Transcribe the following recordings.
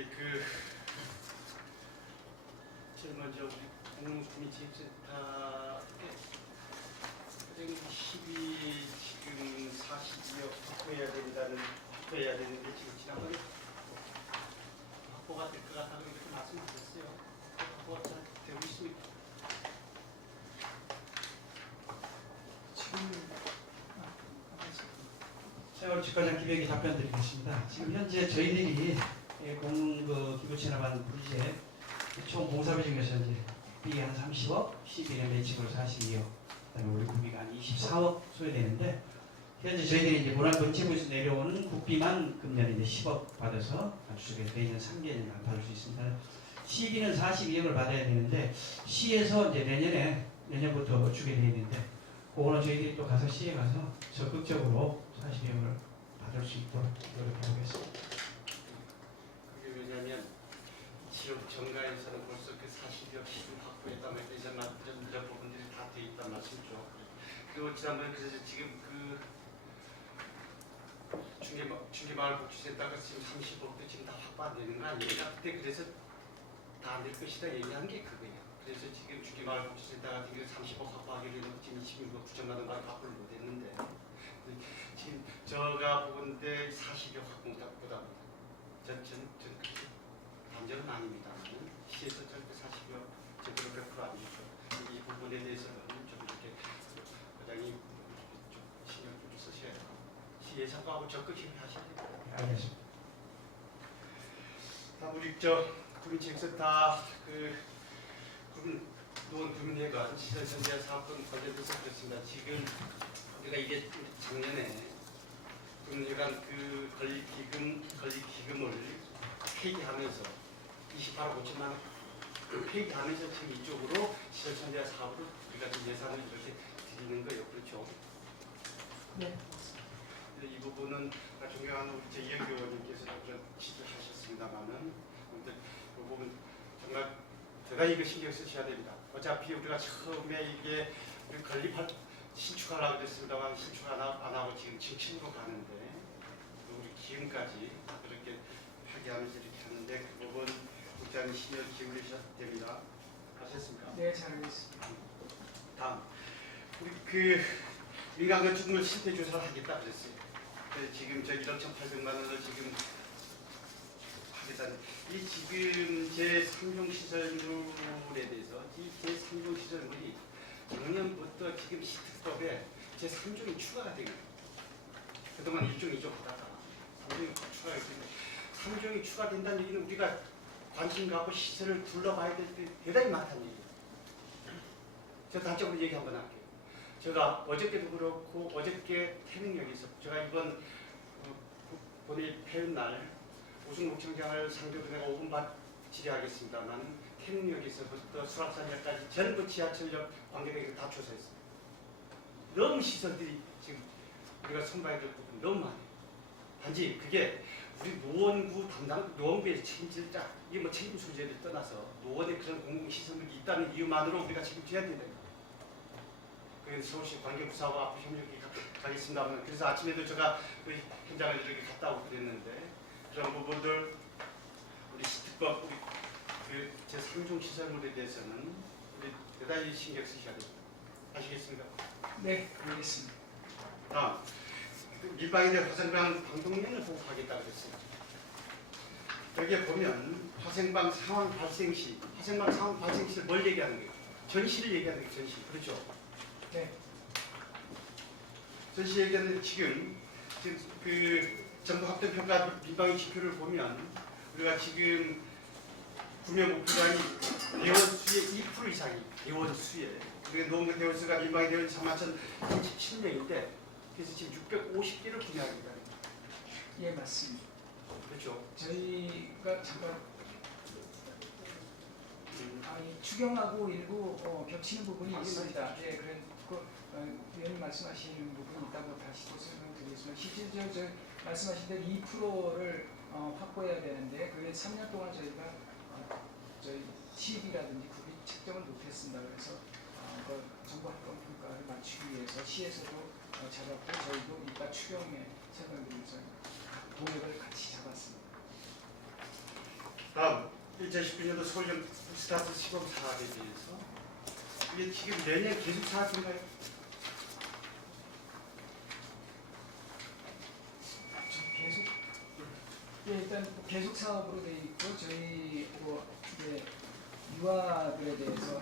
예, 그 제일 먼저 우리 공공주민지입센터에 가장 10이 지금 40여 확보해야 된다는 확보해야 되는데 지금 지난번에 확보가 될 것 같다고 이렇게 말씀드렸어요. 확보가 잘 되고 있습니다. 세월 집과장 기획이 답변 드리겠습니다. 지금 현재 저희들이 공그 기부채납한 부지에 총 공사비 중에서 이제 국비가 한 30억, 11년 매칭으로 42억, 그다음에 우리 국비가 한 24억 소요되는데 현재 저희들이 이제 문화 건체부에서 내려오는 국비만 금년 이제 10억 받아서 주게 내년 3개월만 받을 수 있습니다. 시비는 42억을 받아야 되는데 시에서 이제 내년에 내년부터 주게 되어 있는데 그거는 저희들이 또 가서 시에 가서 적극적으로 40억을 받을 수 있도록 노력해 보겠습니다. 그게 왜냐하면 지역 정가에서는 벌써 그 40여 시를 확보했다면 이제 막 이런, 부분들이 다 돼 있단 말씀이죠. 그리고 지난번에 그래서 지금 그 중계마, 중계마을 복지센터가 지금 30억도 지금 다 확보 안 되는 거 아닙니까? 그때 그래서 다 안 될 것이다 얘기한 게 그거예요. 그래서 지금 중계마을 복지센터 같은 경우 30억 확보하기로 해놓고 지금 26억 9천만 원밖에 확보를 못 했는데 지금 저가 보건데 40억 확보다 전 전 전 단절은 아닙니다만 시에서 절대 40여 제대로 100% 아니죠. 이 부분에 대해서는 좀 이렇게 과장이 좀 신경 좀 쓰셔야 되고 시 예산과하고 적극 협의하셔야 됩니다. 알겠습니다. 다음 우리 저 구민체육센터 그 구민 노원 구민회관 시설 전제 사업권 관련돼서 그렇습니다. 지금 우리가 이게 작년에 구민회관 그 건립 기금 건립 기금을 폐기하면서 28억 5천만 원 폐기하면서 지금 이쪽으로 시설 전제 사업으로 우리가 지금 예산을 이렇게 드리는 거예요. 그렇죠? 네. 이 부분은 존경하는 우리 제 이혁 의원님께서 그런 지적을 하셨습니다만은 아무튼 이 부분 정말 대단히 이거 신경 쓰셔야 됩니다. 어차피 우리가 처음에 이게 우리 건립할 신축하려고 그랬습니다만 신축 안, 하, 안 하고 지금 증축으로 가는데 또 우리 기금까지 그렇게 파기하면서 이렇게 하는데 그 부분 국장님 신경 기울이셔야 됩니다. 아셨습니까? 네, 잘 알겠습니다. 다음 우리 그 인간건축물 실태 조사를 하겠다 그랬어요. 그래서 지금 저 1억 1,800만 원을 지금 하겠다는 이 지금 제 3종 시설물에 대해서 이제 3종 시설물이 작년부터 지금 시특법에 제 3종이 추가가 된 거예요. 그동안 1종, 2종 하다가 3종이 추가가 됐는데 3종이 추가된다는 얘기는 우리가 관심 갖고 시설을 둘러봐야 될 때 대단히 많다는 얘기예요. 저 단적으로 얘기 한번 할게요. 제가 어저께도 그렇고 어저께 태릉역에서 제가 이번 어, 본회 폐연 날 우승 목청장을 상대로 내가 5분 반 질의하겠습니다만 태릉역에서부터 수락산역까지 전부 지하철역 관계되게 다 조사했습니다. 너무 시설들이 지금 우리가 손봐야 될 부분 너무 많아요. 단지 그게 우리 노원구 담당 노원구의 책임질 자 이게 뭐 책임 소재를 떠나서 노원에 그런 공공 시설물이 있다는 이유만으로 우리가 책임져야 된다. 그 서울시 관계부사와 앞으로 협력이 가- 가겠습니다만 그래서 아침에도 제가 그 현장을 이렇게 갔다 오고 그랬는데 그런 부분들 우리 시특법 우리 그제 3종 시설물에 대해서는 우리 대단히 신경 쓰셔야 됩니다. 아시겠습니까? 네, 알겠습니다. 다 대한 화생방 방독면을 보호하겠다 그랬어요. 여기에 보면 화생방 상황 발생 시 화생방 상황 발생 시를 뭘 얘기하는 거예요? 전시를 얘기하는 거예요. 전시 그렇죠? 네, 전시 얘기하는 지금 지금 그 정부 합동 평가 민방위 지표를 보면 우리가 지금 구매 목표량이 대원 수의 2% 이상이 대원 수에 우리가 농구 대원 수가 민방위 대원 3만 1,037명인데 그래서 지금 650개를 구매하겠다. 예, 맞습니다. 그렇죠? 저희가 잠깐 음, 아, 이 추경하고 일부 어, 겹치는 부분이 있습니다. 예, 그래 그 어, 위원님 말씀하시는 부분이 있다고 다시 또 설명드리겠습니다. 실질적으로 저 말씀하신 대로 2%를 어, 확보해야 되는데 그게 3년 동안 저희가 어, 저희 시입이라든지 급이 책정을 못했습니다. 그래서 어, 그 정부 학권 평가를 맞추기 위해서 시에서도 어, 잡았고 저희도 이과 추경에 설명드리면서 동역을 같이 잡았습니다. 다음 2019년도 서울형 스타트 시범 사업에 대해서 이게 지금 내년 계속 사업인가요? 좀 계속 예, 일단 뭐 계속 사업으로 돼 있고 저희 뭐 이제 유아들에 대해서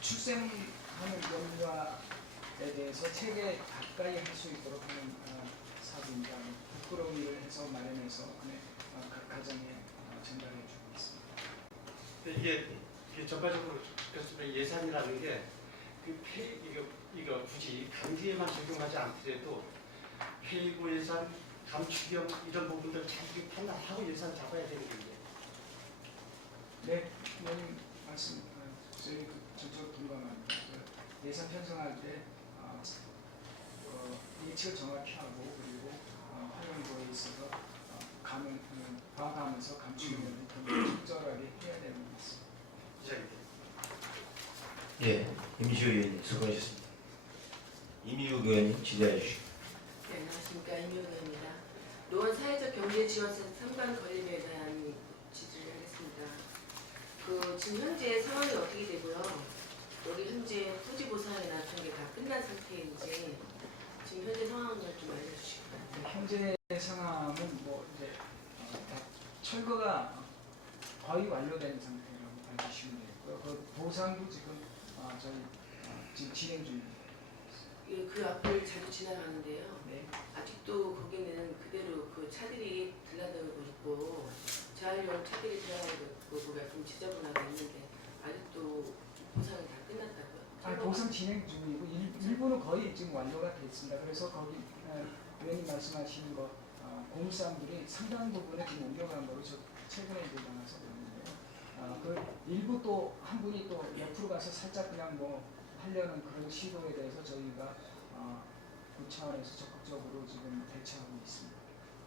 출생하는 영유아에 대해서 책에 가까이 할 수 있도록 하는 어, 사업입니다. 부끄러움을 해서 마련해서 네, 어, 각 가정에 어, 전달해 주고 있습니다. 근데 이게, 이게 전반적으로 그렇지만 예산이라는 게 그 페이 이거 이거 굳이 강제에만 적용하지 않더라도 페이고 예산, 감축형 이런 부분들 자기 판단하고 예산 잡아야 되는 건데 네, 의원님 말씀 어, 저희 그 전적으로 동감합니다. 그 예산 편성할 때 예측을 정확히 하고 그리고 어, 활용도에 있어서 어, 감을 음, 봐가면서 감축을 적절하게 해야 되는 것 같습니다. 예, 임시호 의원님 수고하셨습니다. 이미욱 의원님 질의해 주시고. 네, 안녕하십니까 임효은입니다. 노원 사회적 경제 지원센터 상반 건립에 대한 질의를 하겠습니다. 그 지금 현재 상황이 어떻게 되고요? 여기 현재 토지 보상이나 그런 게다 끝난 상태인지 지금 현재 상황을 좀 알려주시기 바랍니다. 현재 상황은 뭐 이제 어, 다 철거가 거의 완료된 상태라고 봐주시면 되고요. 그 보상도 지금 어, 저희 어, 지금 진행 중입니다. 예, 그 앞을 자주 지나가는데요. 네. 아직도 거기는 그대로 그 차들이 들라다니고 있고 자율용 차들이 들어가고 있고 거기가 좀 지저분하게 있는데 아직도 보상이 다 끝났다고요? 아, 보상 진행 중이고 일, 일부는 거의 지금 완료가 돼 있습니다. 그래서 거기 어, 의원님 말씀하시는 거 어, 공사람들이 상당 부분에 지금 옮겨간 거로 저 최근에 이제 나와서 그러는데요. 어, 그 일부 또 한 분이 또 옆으로 가서 살짝 그냥 뭐 하려는 그런 시도에 대해서 저희가 어, 그 차원에서 적극적으로 지금 대처하고 있습니다.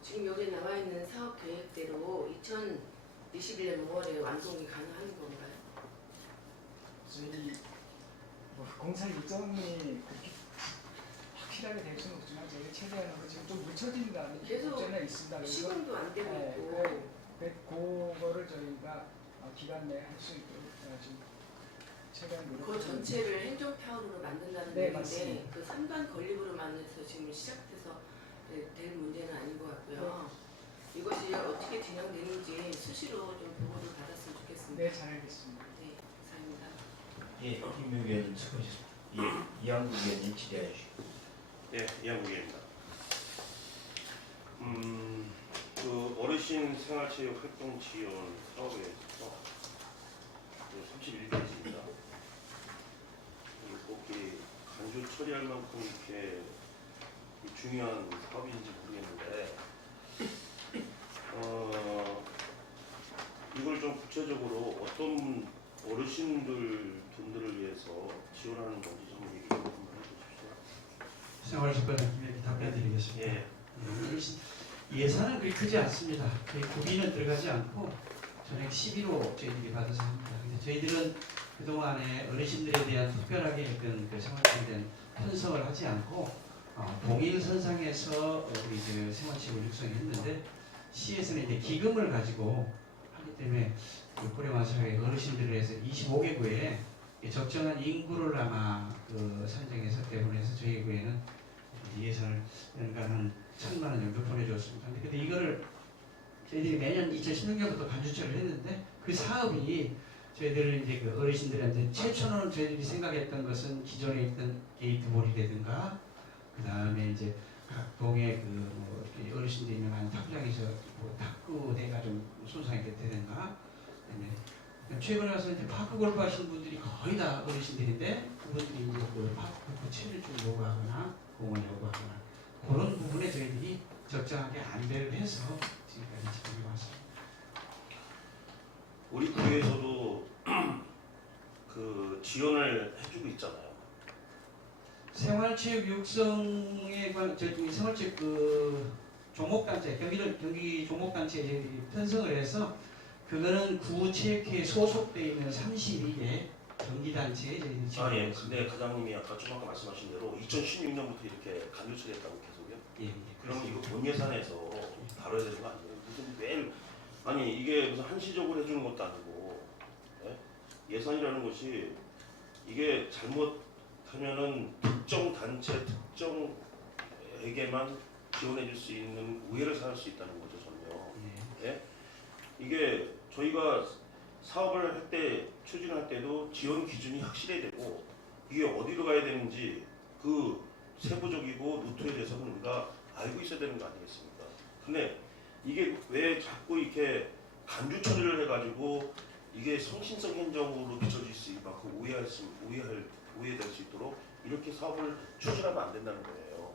지금 여기 나와 있는 사업 계획대로 2021년 5월에 완공이 가능한 건가요? 저희 뭐 공사 일정이 그렇게 확실하게 될 수는 없지만 저희 최대한으로 지금 좀 묻혀진다는 계속 문제는 있습니다. 그래서 시공도 안 되고 네, 있고 그, 그거를 저희가 어, 기간 내에 할 수 있도록 어, 지금 최대한 그 전체를 행정타운으로 만든다는 네, 얘기인데 맞습니다. 그 3반 건립으로 만들어서 지금 시작돼서 네, 될 문제는 아닌 것 같고요. 이것이 어떻게 진행되는지 수시로 좀 보고를 받았으면 좋겠습니다. 네, 잘 알겠습니다. 네. 예, 임미욱 의원님 수고하셨습니다. 예, 이한국 의원님 질의해 주시고. 네, 이한국입니다. 음, 그 어르신 생활체육 활동 지원 사업에 있어서 31페이지입니다. 꼭이 간주 처리할 만큼 이렇게 중요한 사업인지 모르겠는데, 어, 이걸 좀 구체적으로 어떤 어르신들 분들을 위해서 지원하는 건지 좀 얘기 좀 해주십시오. 생활습관을 김혁기 답변드리겠습니다. 예. 예, 예산은 그리 크지 않습니다. 거의 구비는 들어가지 않고 전액 11호 저희들이 받아서 합니다. 근데 저희들은 그동안에 어르신들에 대한 특별하게 어떤 그 생활에 대한 편성을 하지 않고 어, 동일 선상에서 어, 우리 그 생활체육을 육성했는데 시에서는 이제 기금을 가지고 하기 때문에 그 고령화 사회 어르신들을 해서 25개구에 적정한 인구를 아마 그 산정해서 배분해서 저희 구에는 예산을 연간 한 천만 원 정도 보내줬습니다. 근데 이거를 저희들이 매년 2016년부터 간주처를 했는데 그 사업이 저희들 이제 그 어르신들한테 최초는 저희들이 생각했던 것은 기존에 있던 게이트볼이라든가 그 다음에 이제 각 동에 그뭐 어르신들이 있는 탁구장에서 뭐 탁구대가 좀 손상이 됐다든가 최근에 와서 이제 파크 골프 하시는 분들이 거의 다 어르신들인데 그분들이 이제 그 파크 골프 채를 좀 요구하거나 공을 요구하거나 그런 부분에 저희들이 적정하게 안배를 해서 지금까지 진행해 왔습니다. 우리 구에서도 그 지원을 해주고 있잖아요. 생활체육 육성에 관한 저희 생활체육 그 종목단체 경기도 경기 종목단체에 편성을 해서 그거는 구체육회에 소속되어 있는 32개 경기단체에 저희들이 아 예. 근데 과장님이 아까 좀 아까 말씀하신 대로 2016년부터 이렇게 간주처리했다고 계속요? 예, 예. 그러면 이거 본 예산에서 다뤄야 되는 거 아니에요? 무슨 매일 아니 이게 무슨 한시적으로 해주는 것도 아니고 예? 예산이라는 것이 이게 잘못하면은 특정 단체 특정에게만 지원해 줄 수 있는 우회를 사할 수 있다는 거죠 전혀. 예. 이게 저희가 사업을 할 때 추진할 때도 지원 기준이 확실해야 되고 이게 어디로 가야 되는지 그 세부적이고 루트에 대해서는 우리가 알고 있어야 되는 거 아니겠습니까? 근데 이게 왜 자꾸 이렇게 간주 처리를 해가지고 이게 성신성 행정으로 비춰질 수 있고 그 오해할 수 오해할 오해될 수 있도록 이렇게 사업을 추진하면 안 된다는 거예요.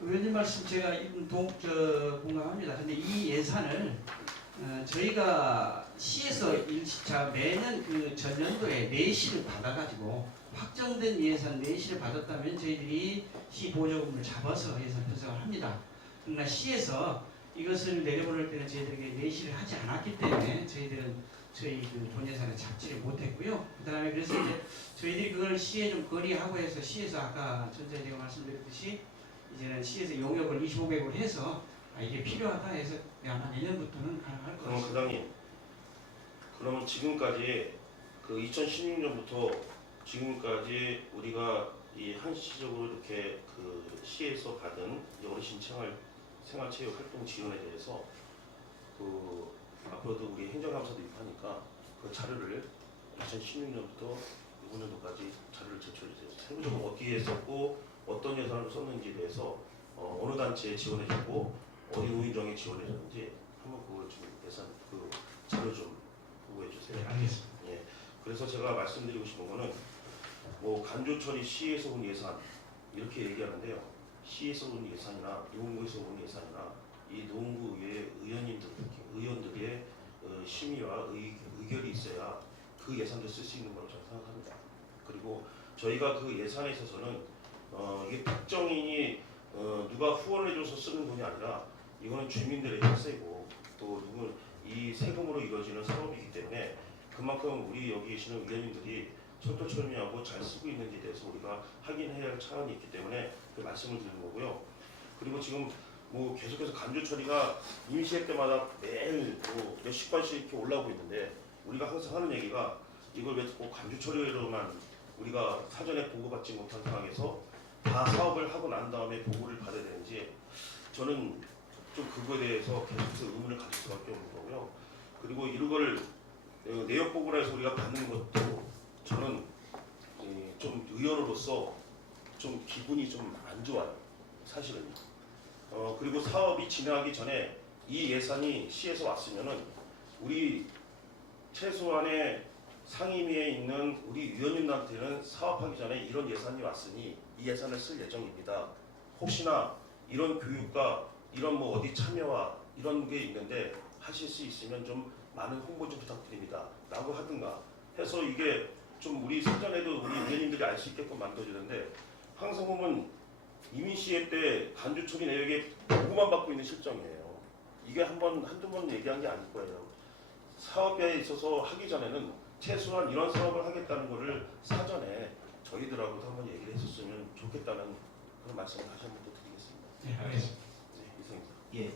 의원님 말씀 제가 이분 동, 저, 공감합니다. 근데 이 예산을 어, 저희가 시에서 일시차 매년 그 전년도에 내시를 받아가지고 확정된 예산 내시를 받았다면 저희들이 시 보조금을 잡아서 예산 편성을 합니다. 그러나 시에서 이것을 내려보낼 때는 저희들에게 내시를 하지 않았기 때문에 저희들은 저희 그 본 예산에 잡지를 못했고요. 그 다음에 그래서 이제 저희들이 그걸 시에 좀 거리하고 해서 시에서 아까 전에 제가 말씀드렸듯이 이제는 시에서 용역을 25개국을 해서 아, 이게 필요하다 해서 아마 내년부터는 가능할 것 그럼 같습니다. 부장님, 그러면 지금까지 그 2016년부터 지금까지 우리가 이 한시적으로 이렇게 그 시에서 받은 이 어르신 생활 생활체육 활동 지원에 대해서 그 앞으로도 우리 행정감사도 입하니까 그 자료를 2016년부터 이번 년도까지 자료를 제출해 주세요. 세부적으로 어디에 썼고 어떤 예산을 썼는지에 대해서 어, 어느 단체에 지원해줬고 어디 노인정에 지원해줬는지 한번 그걸 좀 예산 그 자료 좀 보고해 주세요. 네, 알겠습니다. 그래서 제가 말씀드리고 싶은 거는 뭐 간조처리 시에서 온 예산 이렇게 얘기하는데요. 시에서 온 예산이나 노원구에서 온 예산이나 이 노원구의 의원님들 특히 의원들의 어, 심의와 의, 의결이 있어야 그 예산도 쓸 수 있는 거라고 저는 생각합니다. 그리고 저희가 그 예산에 있어서는 어, 이게 특정인이 어, 누가 후원해줘서 쓰는 돈이 아니라 이거는 주민들의 혈세고 또 누구 이 세금으로 이루어지는 사업이기 때문에 그만큼 우리 여기 계시는 의원님들이 철두철미하고 잘 쓰고 있는지에 대해서 우리가 확인해야 할 차원이 있기 때문에 그 말씀을 드리는 거고요. 그리고 지금 뭐 계속해서 간주 처리가 임시회 때마다 매일 뭐 몇십 건씩 이렇게 올라오고 있는데 우리가 항상 하는 얘기가 이걸 왜 꼭 간주 처리로만 우리가 사전에 보고받지 못한 상황에서 다 사업을 하고 난 다음에 보고를 받아야 되는지 저는 좀 그거에 대해서 계속해서 의문을 가질 수밖에 없는 거고요. 그리고 이거를 어, 내역 보고라 해서 우리가 받는 것도 저는 이, 좀 의원으로서 좀 기분이 좀 안 좋아요. 사실은. 어, 그리고 사업이 진행하기 전에 이 예산이 시에서 왔으면은 우리 최소한의 상임위에 있는 우리 위원님들한테는 사업하기 전에 이런 예산이 왔으니 이 예산을 쓸 예정입니다. 혹시나 이런 교육과 이런 뭐 어디 참여와 이런 게 있는데 하실 수 있으면 좀 많은 홍보 좀 부탁드립니다. 라고 하든가 해서 이게 좀 우리 사전에도 우리 위원님들이 알 수 있게끔 만들어주는데 항상 보면 이민 시회 때 간주초기 내역에 보고만 받고 있는 실정이에요. 이게 한 번, 한두 번 얘기한 게 아닐 거예요. 사업에 있어서 하기 전에는 최소한 이런 사업을 하겠다는 거를 사전에 저희들하고도 한번 얘기를 했었으면 좋겠다는 그런 말씀을 다시 한번더 드리겠습니다. 네, 알겠습니다. 예,